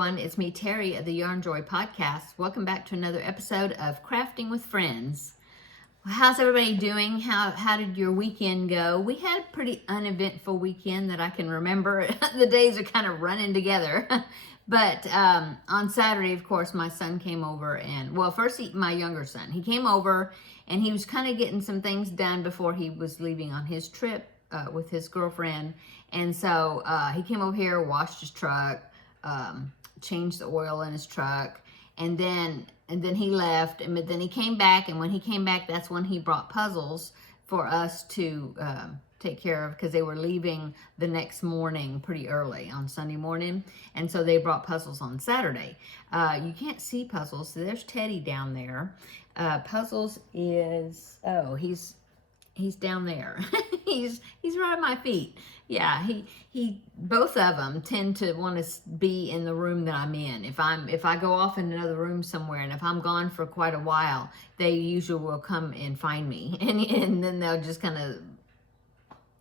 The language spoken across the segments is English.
everyone. It's me, Terry, of the Yarn Joy podcast. Welcome back to another episode of Crafting with Friends. How's everybody doing? How did your weekend go? We had a pretty uneventful weekend that I can remember. The days are kind of running together. But on Saturday, of course, my son came over and, well, first my younger son. He came over and he was kind of getting some things done before he was leaving on his trip with his girlfriend. And so he came over here, washed his truck, changed the oil in his truck, and then he left, and then he came back, and when he came back, that's when he brought puzzles for us to take care of, because they were leaving the next morning pretty early on Sunday morning, and so they brought puzzles on Saturday. You can't see Puzzles, so there's Teddy down there. Puzzles is, oh, he's down there. he's right at my feet. Yeah, he both of them tend to want to be in the room that I'm in. If I go off in another room somewhere, and if I'm gone for quite a while, they usually will come and find me, and then they'll just kind of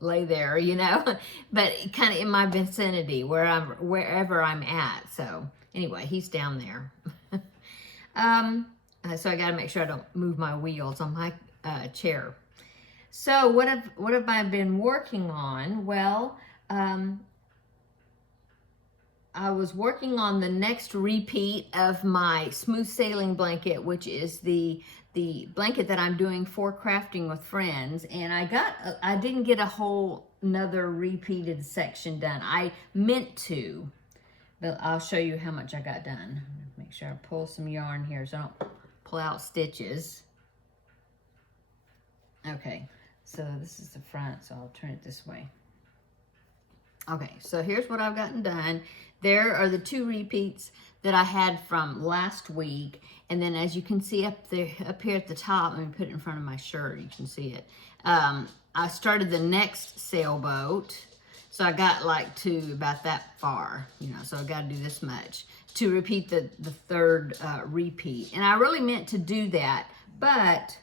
lay there, you know, but kind of in my vicinity wherever I'm at. So anyway, he's down there. So I got to make sure I don't move my wheels on my chair. So what have I been working on? Well, I was working on the next repeat of my smooth sailing blanket, which is the blanket that I'm doing for Crafting with Friends. And I didn't get a whole another repeated section done. I meant to, but I'll show you how much I got done. Make sure I pull some yarn here so I don't pull out stitches. Okay. So this is the front, so I'll turn it this way. Okay, so here's what I've gotten done. There are the two repeats that I had from last week. And then as you can see up here at the top, let me put it in front of my shirt, you can see it. I started the next sailboat. So I got like to about that far, you know, so I got to do this much to repeat the third repeat. And I really meant to do that, but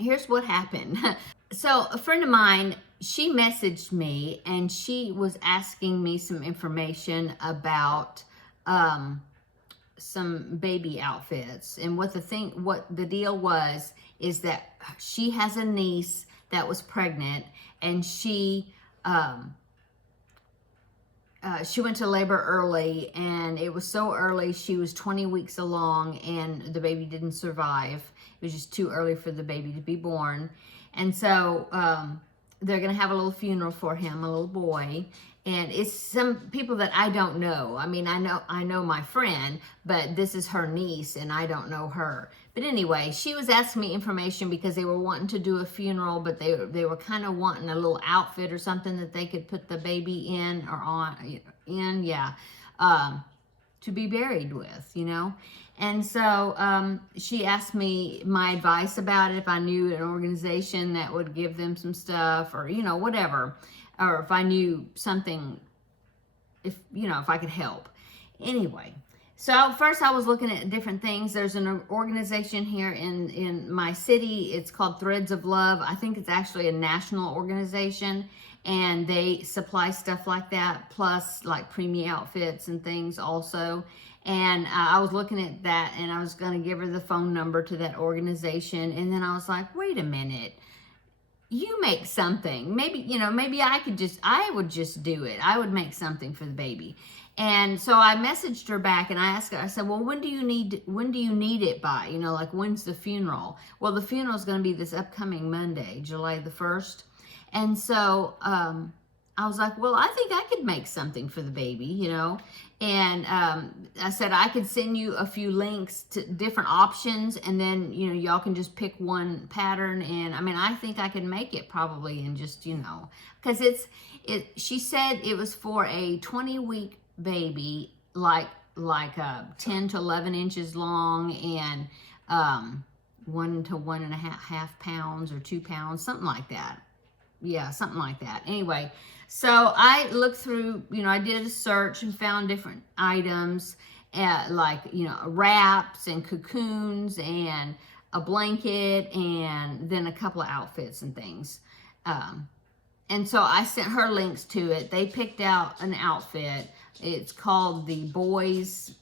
here's what happened. So a friend of mine, she messaged me and she was asking me some information about some baby outfits. And what the deal was is that she has a niece that was pregnant, and she went to labor early, and it was so early, she was 20 weeks along, and the baby didn't survive. It was just too early for the baby to be born. And so they're going to have a little funeral for him, a little boy. And it's some people that I don't know. I mean, I know my friend, but this is her niece, and I don't know her. But anyway, she was asking me information because they were wanting to do a funeral, but they were kind of wanting a little outfit or something that they could put the baby in or on, yeah, to be buried with, you know. And so she asked me my advice about it, if I knew an organization that would give them some stuff, or, you know, whatever, or if I knew something, if I could help. Anyway, so first I was looking at different things. There's an organization here in my city. It's called Threads of Love. I think it's actually a national organization, and they supply stuff like that, plus like preemie outfits and things also. And I was looking at that, and I was going to give her the phone number to that organization. And then I was like, wait a minute, you make something. Maybe I would just do it. I would make something for the baby. And so I messaged her back, and I asked her, I said, well, when do you need it by? You know, like, when's the funeral? Well, the funeral is going to be this upcoming Monday, July the 1st. And so I was like, well, I think I could make something for the baby, you know. And I said I could send you a few links to different options, and then, you know, y'all can just pick one pattern. And I mean, I think I can make it probably in just, you know, because she said it was for a 20-week baby, like 10 to 11 inches long, and 1 to 1.5 pounds or 2 pounds, something like that. Yeah, something like that. Anyway, so I looked through, you know, I did a search and found different items, like, you know, wraps and cocoons and a blanket, and then a couple of outfits and things. And so I sent her links to it. They picked out an outfit. It's called the boys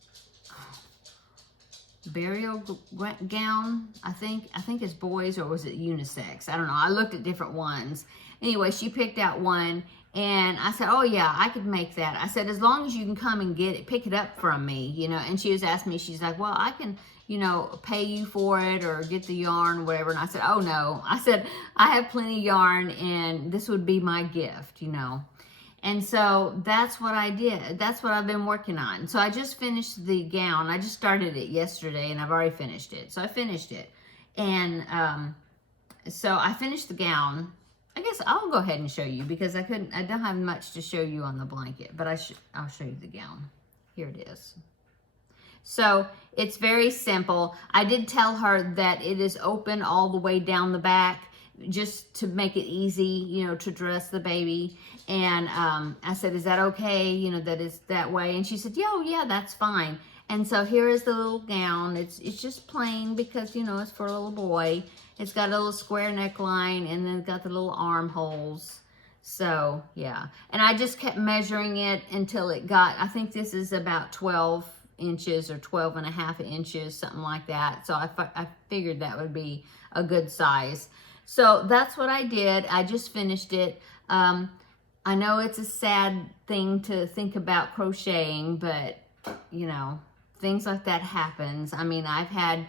burial gown, I think it's boys, or was it unisex? I don't know. I looked at different ones. Anyway, she picked out one, and I said, oh yeah, I could make that. I said, as long as you can come and get it, pick it up from me, you know. And she was asking me, she's like, well, I can, you know, pay you for it or get the yarn or whatever. And I said, oh no. I said, I have plenty of yarn, and this would be my gift, you know. And so that's what I did. That's what I've been working on. So I just finished the gown. I just started it yesterday, and I've already finished it. So I finished it. And so I finished the gown. I guess I'll go ahead and show you, because I don't have much to show you on the blanket, but I'll show you the gown. Here it is. So it's very simple. I did tell her that it is open all the way down the back, just to make it easy, you know, to dress the baby. And I said, is that okay, you know, that it's that way? And she said, yeah, oh, yeah, that's fine. And so here is the little gown. It's just plain, because, you know, it's for a little boy. It's got a little square neckline, and then it's got the little armholes. So yeah, and I just kept measuring it until it got, I think this is about 12 inches or 12 and a half inches, something like that. So I figured that would be a good size. So that's what I did. I just finished it. I know it's a sad thing to think about crocheting, but you know, things like that happens. I mean, I've had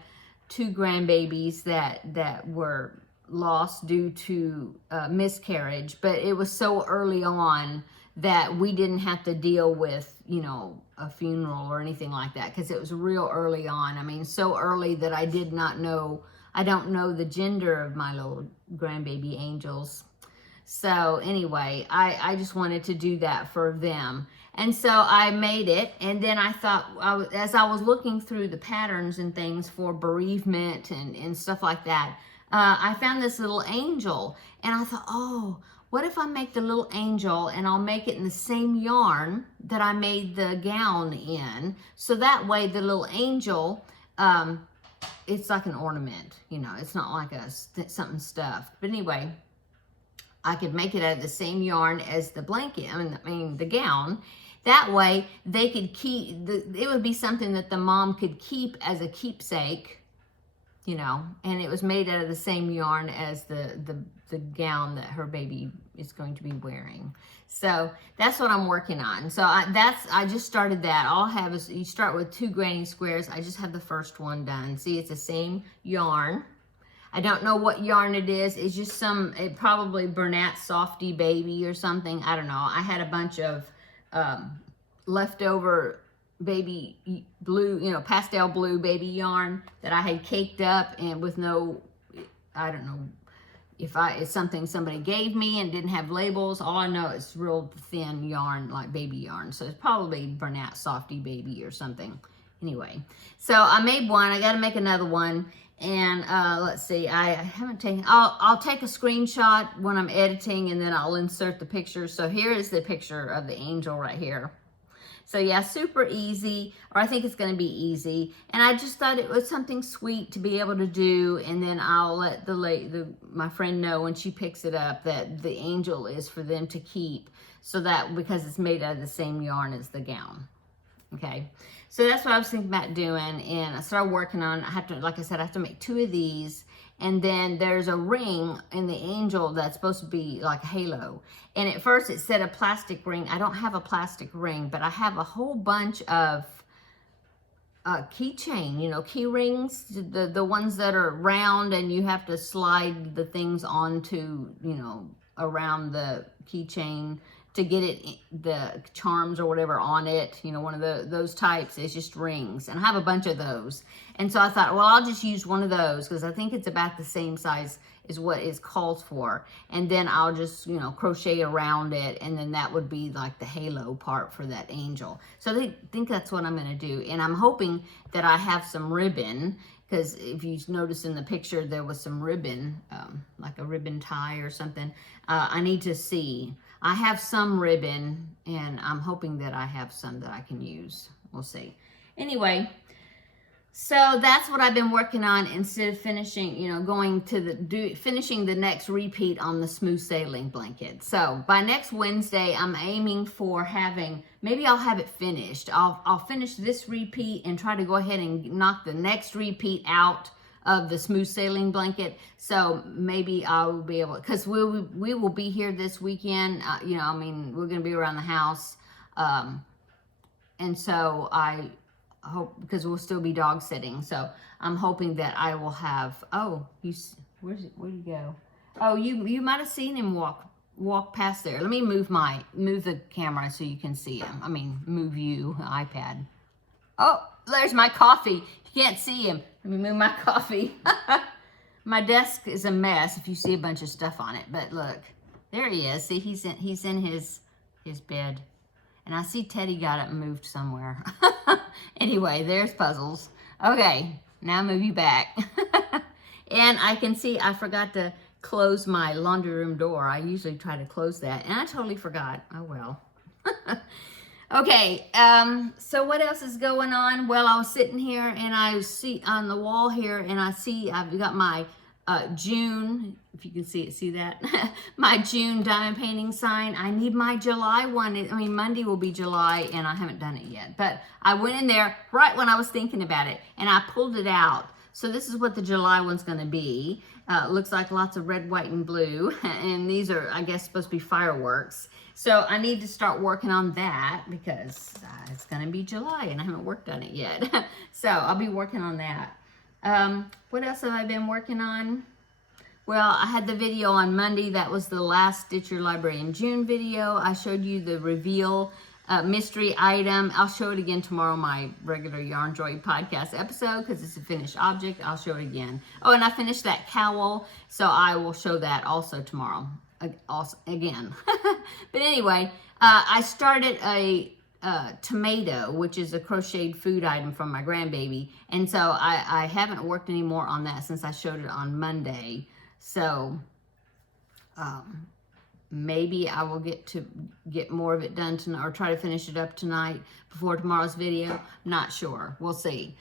2 grandbabies that were lost due to miscarriage, but it was so early on that we didn't have to deal with, you know, a funeral or anything like that, because it was real early on. I mean, so early that I did not know, I don't know the gender of my little grandbaby angels. So anyway, I just wanted to do that for them. And so I made it, and then I thought, as I was looking through the patterns and things for bereavement and stuff like that, I found this little angel, and I thought, oh, what if I make the little angel and I'll make it in the same yarn that I made the gown in, so that way the little angel, it's like an ornament, you know, it's not like something stuffed. But anyway, I could make it out of the same yarn as the blanket, I mean the gown. That way they could keep, it would be something that the mom could keep as a keepsake, you know, and it was made out of the same yarn as the gown that her baby is going to be wearing. So that's what I'm working on. So I just started that. All I have is, you start with 2 granny squares. I just have the first one done. See, it's the same yarn. I don't know what yarn it is. It's just probably Bernat Softy Baby or something. I don't know. I had a bunch of leftover baby blue, you know, pastel blue baby yarn that I had caked up, and with no, I don't know if it's something somebody gave me and didn't have labels. All I know is real thin yarn, like baby yarn. So it's probably Bernat Softy Baby or something. Anyway, so I made one. I got to make another one. And let's see, I haven't taken, I'll take a screenshot when I'm editing, and then I'll insert the picture. So here is the picture of the angel right here. So yeah, super easy, or I think it's going to be easy. And I just thought it was something sweet to be able to do. And then I'll let my friend know when she picks it up that the angel is for them to keep, so that, because it's made out of the same yarn as the gown. Okay, so that's what I was thinking about doing, and I started working on, I have to, like I said, I have to make 2 of these, and then there's a ring in the angel that's supposed to be like a halo. And at first it said a plastic ring. I don't have a plastic ring, but I have a whole bunch of keychain, you know, key rings, the ones that are round and you have to slide the things onto, you know, around the keychain to get it, the charms or whatever on it, you know, one of those types is just rings. And I have a bunch of those. And so I thought, well, I'll just use one of those, because I think it's about the same size as what is called for. And then I'll just, you know, crochet around it, and then that would be like the halo part for that angel. So I think that's what I'm going to do. And I'm hoping that I have some ribbon, because if you notice in the picture, there was some ribbon, like a ribbon tie or something. I need to see. I have some ribbon, and I'm hoping that I have some that I can use. We'll see. Anyway, so that's what I've been working on, instead of finishing, you know, going to finishing the next repeat on the smooth sailing blanket. So by next Wednesday, I'm aiming for having maybe I'll have it finished. I'll finish this repeat and try to go ahead and knock the next repeat out of the smooth sailing blanket. So maybe I will be able, because we will be here this weekend. You know, I mean, we're going to be around the house. And so I hope, because we'll still be dog sitting. So I'm hoping that I will have, where'd you go? Oh, you might have seen him walk past there. Let me move the camera so you can see him. I mean, move you, iPad. Oh, there's my coffee. You can't see him. Let me move my coffee. My desk is a mess if you see a bunch of stuff on it. But look, there he is. See, he's in his bed. And I see Teddy got up and moved somewhere. Anyway, there's Puzzles. Okay, now move you back. And I can see I forgot to close my laundry room door. I usually try to close that. And I totally forgot. Oh, well. Okay, so what else is going on? Well, I was sitting here and I see on the wall here, and I see I've got my June, if you can see that, my June diamond painting sign. I need my July one. I mean, Monday will be July, and I haven't done it yet. But I went in there right when I was thinking about it, and I pulled it out. So this is what the July one's going to be. Looks like lots of red, white, and blue. And these are, I guess, supposed to be fireworks. So I need to start working on that because it's going to be July and I haven't worked on it yet. So I'll be working on that. What else have I been working on? Well, I had the video on Monday. That was the last Stitch Your Library in June video. I showed you the reveal mystery item. I'll show it again tomorrow, my regular Yarn Joy podcast episode, because it's a finished object. I'll show it again. Oh, and I finished that cowl, so I will show that also tomorrow. Again. But anyway, I started a tomato, which is a crocheted food item from my grandbaby, and so I haven't worked any more on that since I showed it on Monday. So maybe I will get more of it done tonight, or try to finish it up tonight before tomorrow's video. Not sure. We'll see.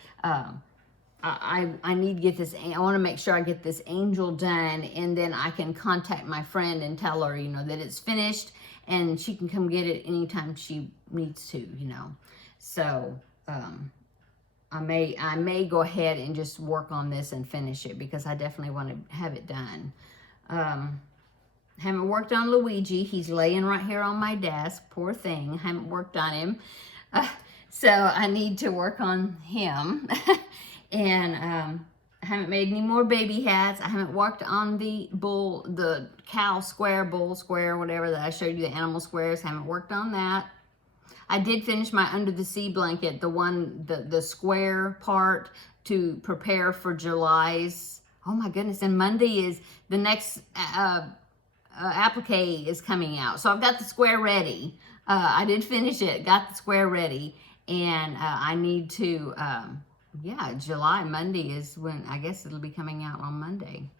I need to get this. I want to make sure I get this angel done, and then I can contact my friend and tell her, you know, that it's finished, and she can come get it anytime she needs to, you know. So I may go ahead and just work on this and finish it, because I definitely want to have it done. Haven't worked on Luigi. He's laying right here on my desk. Poor thing. Haven't worked on him. So I need to work on him. And I haven't made any more baby hats. I haven't worked on the cow square, bull square, whatever that I showed you, the animal squares. Haven't worked on that. I did finish my Under the Sea blanket, the square part, to prepare for July's. Oh my goodness, and Monday is the next applique is coming out. So I've got the square ready. I did finish it, got the square ready, and I need to, July, Monday is when, I guess it'll be coming out on Monday.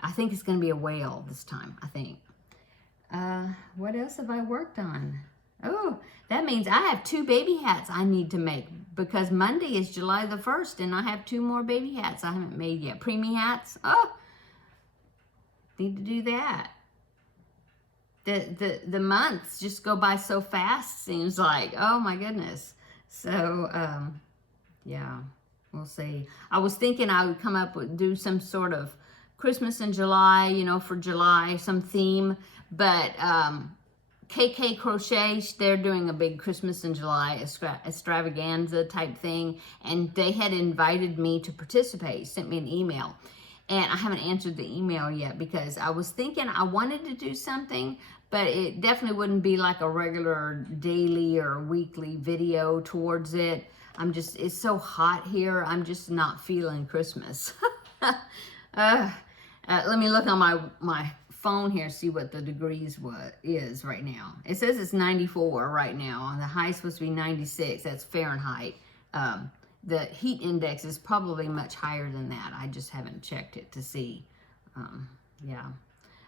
I think it's going to be a whale this time, I think. What else have I worked on? Oh, that means I have 2 baby hats I need to make, because Monday is July the 1st, and I have 2 more baby hats I haven't made yet. Preemie hats. Oh, need to do that. The months just go by so fast, seems like. Oh my goodness. So, yeah, we'll see. I was thinking I would come up with, do some sort of Christmas in July, you know, for July, some theme. But KK Crochet, they're doing a big Christmas in July extravaganza type thing. And they had invited me to participate, sent me an email. And I haven't answered the email yet, because I was thinking I wanted to do something, but it definitely wouldn't be like a regular daily or weekly video towards it. It's so hot here. I'm just not feeling Christmas. Let me look on my phone here, see what the degrees is right now. It says it's 94 right now. The high is supposed to be 96. That's Fahrenheit. The heat index is probably much higher than that. I just haven't checked it to see. Yeah.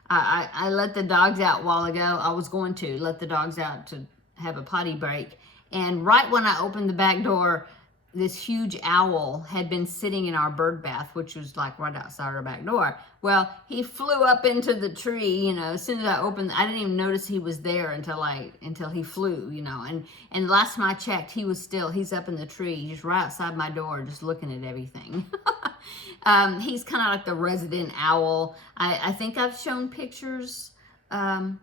I let the dogs out a while ago. I was going to let the dogs out to have a potty break. And right when I opened the back door, this huge owl had been sitting in our bird bath, which was like right outside our back door. Well, he flew up into the tree, you know, as soon as I opened, I didn't even notice he was there until he flew, you know, and last time I checked, he's up in the tree, just right outside my door, just looking at everything. He's kind of like the resident owl. I think I've shown pictures, I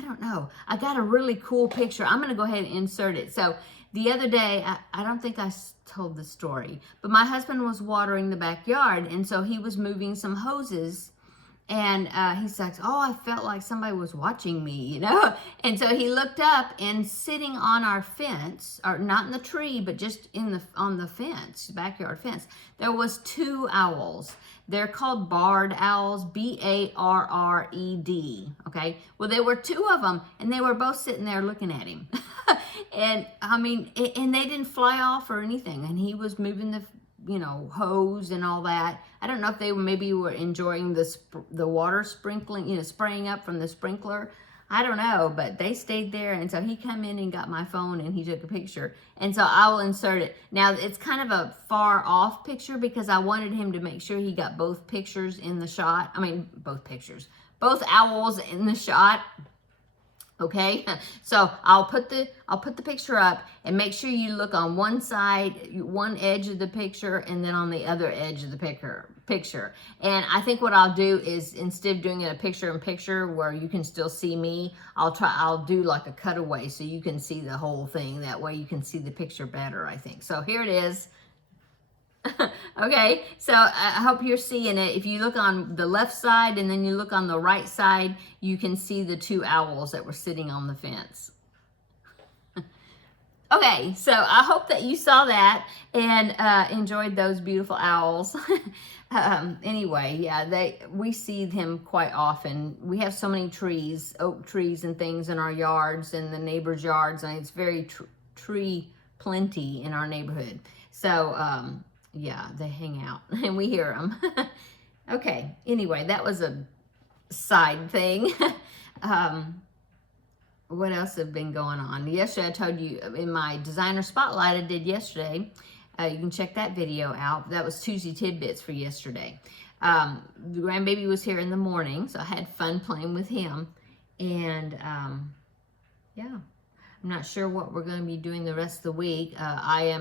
don't know. I got a really cool picture. I'm going to go ahead and insert it. So the other day, I don't think I told the story, but my husband was watering the backyard, and so he was moving some hoses, and he's like, oh, I felt like somebody was watching me, you know? And so he looked up, and sitting on our fence, or not in the tree, but just on the fence, backyard fence, there was 2 owls. They're called barred owls, B-A-R-R-E-D, okay? Well, there were 2 of them, and they were both sitting there looking at him. And, I mean, and they didn't fly off or anything, and he was moving the, you know, hose and all that. I don't know if they maybe were enjoying the water sprinkling, you know, spraying up from the sprinkler. I don't know, but they stayed there, and so he come in and got my phone, and he took a picture, and so I will insert it. Now, it's kind of a far off picture because I wanted him to make sure he got both pictures in the shot. I mean, both pictures, both owls in the shot. Okay, so I'll put the picture up, and make sure you look on one side, one edge of the picture, and then on the other edge of the picture. And I think what I'll do is, instead of doing it a picture-in-picture where you can still see me, I'll do like a cutaway so you can see the whole thing. That way you can see the picture better, I think. So here it is. Okay, so I hope you're seeing it. If you look on the left side and then you look on the right side, you can see the 2 owls that were sitting on the fence. Okay, so I hope that you saw that and enjoyed those beautiful owls. Anyway, yeah, we see them quite often. We have so many trees, oak trees and things in our yards and the neighbors' yards, and it's very tree plenty in our neighborhood. So, yeah, they hang out and we hear them. Okay, anyway, that was a side thing. What else have been going on? Yesterday, I told you in my designer spotlight I did yesterday. You can check that video out. That was Tuesday Tidbits for yesterday. The grandbaby was here in the morning, so I had fun playing with him. And yeah, I'm not sure what we're going to be doing the rest of the week. I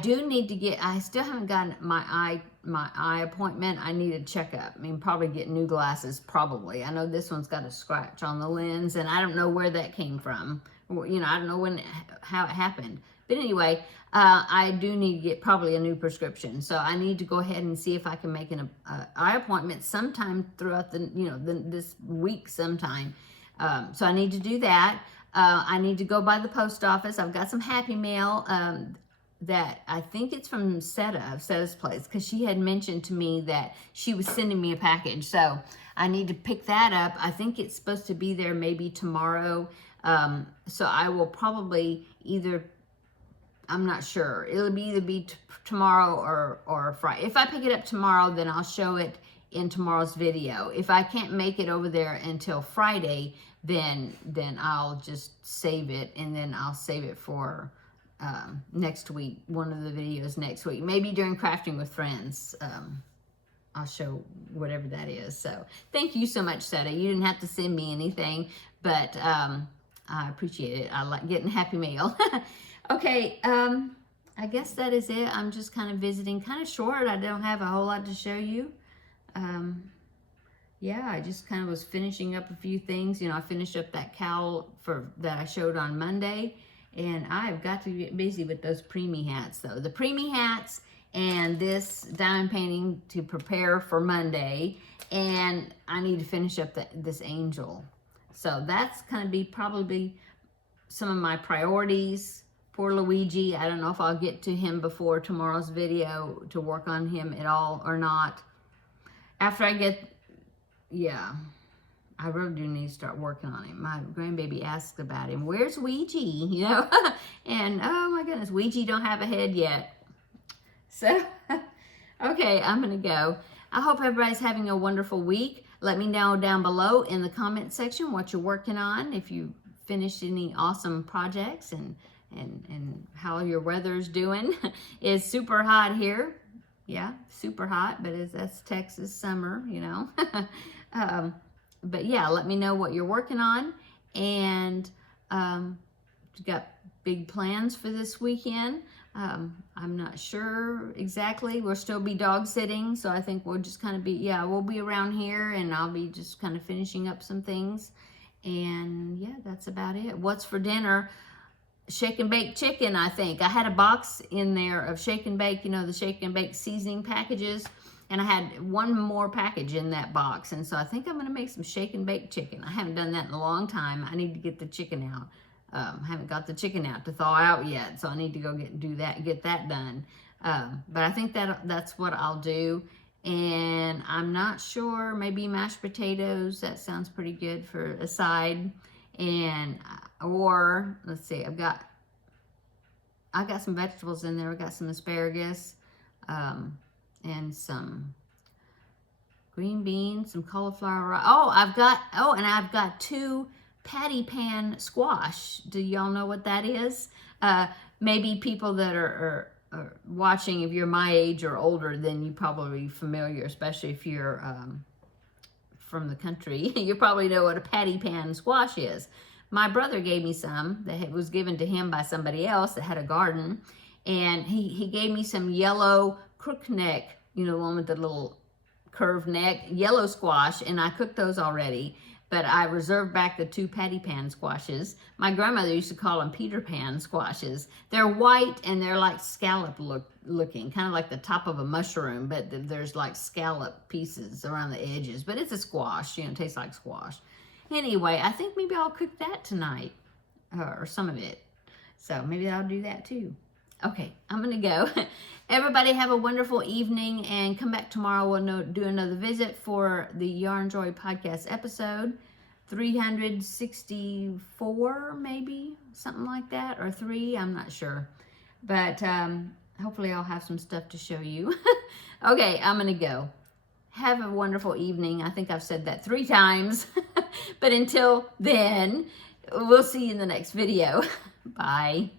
do need to get, I still haven't gotten my eye appointment. I need a checkup. I mean, probably get new glasses, probably. I know this one's got a scratch on the lens, and I don't know where that came from. You know, I don't know how it happened. But anyway, I do need to get probably a new prescription. So I need to go ahead and see if I can make an eye appointment sometime throughout this week sometime. So I need to do that. I need to go by the post office. I've got some Happy Mail that I think it's from Setta's place, because she had mentioned to me that she was sending me a package. So I need to pick that up. I think it's supposed to be there maybe tomorrow. So I will probably I'm not sure. It'll either be tomorrow or Friday. If I pick it up tomorrow, then I'll show it in tomorrow's video. If I can't make it over there until Friday, then I'll just save it, and then I'll save it for next week, one of the videos next week. Maybe during Crafting with Friends, I'll show whatever that is. So thank you so much, Setta. You didn't have to send me anything, but I appreciate it. I like getting Happy Mail. Okay, I guess that is it. I'm just kind of visiting, kind of short. I don't have a whole lot to show you. Yeah, I just kind of was finishing up a few things. You know, I finished up that cowl that I showed on Monday, and I've got to get busy with those preemie hats, though. The preemie hats and this diamond painting to prepare for Monday, and I need to finish up this angel. So that's going to be probably some of my priorities. Poor Luigi, I don't know if I'll get to him before tomorrow's video to work on him at all or not. After I get, yeah, I really do need to start working on him. My grandbaby asked about him. Where's Ouija? You know, and oh my goodness, Ouija don't have a head yet. So, okay, I'm going to go. I hope everybody's having a wonderful week. Let me know down below in the comment section what you're working on, if you finished any awesome projects, and and how your weather's doing. It's super hot here. Yeah, super hot, but that's Texas summer, you know. But yeah, let me know what you're working on, and you got big plans for this weekend. I'm not sure exactly. We'll still be dog sitting, so I think we'll just kind of be, yeah, we'll be around here, and I'll be just kind of finishing up some things. And yeah, that's about it. What's for dinner? Shake and bake chicken, I think. I had a box in there of shake and bake, you know, the shake and bake seasoning packages, and I had one more package in that box, and so I think I'm going to make some shake and bake chicken. I haven't done that in a long time. I need to get the chicken out. I haven't got the chicken out to thaw out yet, so I need to go get that done. But I think that's what I'll do. And I'm not sure, maybe mashed potatoes. That sounds pretty good for a side. And or let's see, I got some vegetables in there. I got some asparagus, and some green beans, some cauliflower. I've got 2 patty pan squash. Do y'all know what that is? Maybe people that are watching, if you're my age or older, then you probably familiar, especially if you're from the country. You probably know what a patty pan squash is. My brother gave me some that was given to him by somebody else that had a garden, and he gave me some yellow crook neck, you know, the one with the little curved neck, yellow squash, and I cooked those already. But I reserved back the 2 patty pan squashes. My grandmother used to call them Peter Pan squashes. They're white and they're like scallop looking, kind of like the top of a mushroom, but there's like scallop pieces around the edges. But it's a squash, you know, it tastes like squash. Anyway, I think maybe I'll cook that tonight, or some of it. So maybe I'll do that too. Okay, I'm going to go. Everybody have a wonderful evening, and come back tomorrow. We'll do another visit for the Yarn Joy podcast episode 364, maybe, something like that, or 3, I'm not sure. But hopefully I'll have some stuff to show you. Okay, I'm going to go. Have a wonderful evening. I think I've said that 3 times. But until then, we'll see you in the next video. Bye.